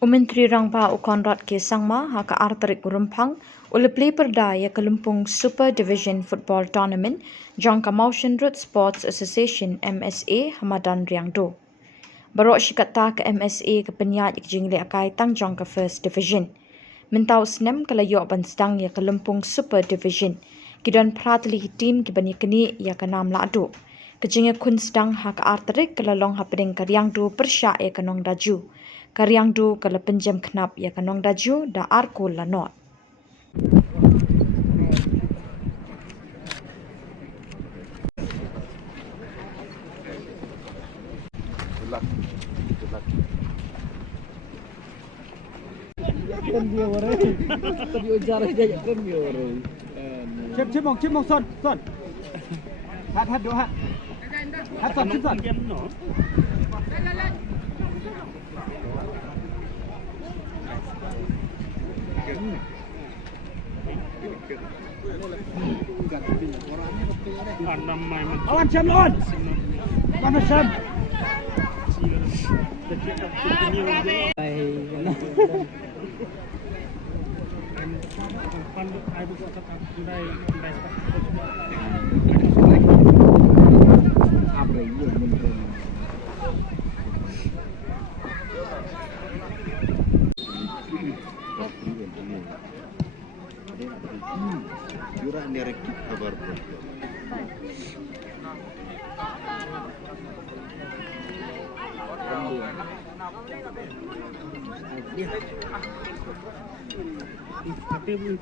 Myntri Rangbah ukonrat ke Samla haka artarik Lympung oleh Plie Pyrda ya ke Lympung Super Division Football Tournament jong ka Motion Road Sports Association MSA Hamadan Riangdo. Barok shikata ke MSA ke penyat ik jingle akai tang jong ka First Division. Mentau senem ke layok ban sedang ya ke Lympung Super Division. Kidan pratli tim ki bani keni ya ke nam ladu. Kejinge kun sedang haka artarik ke lalong hapeding ke Riangdo persya ya ke nong daju. Ka Riangdo kala penjam kenap ya kanong daju da arko lanot. Kan dia orang. Tapi ujar aja kan dia orang. Cip mong son. Hat do hat. Hat son. Awan Syam lawan. Mana Syam? Jurah direct kabar bro. Tapi belum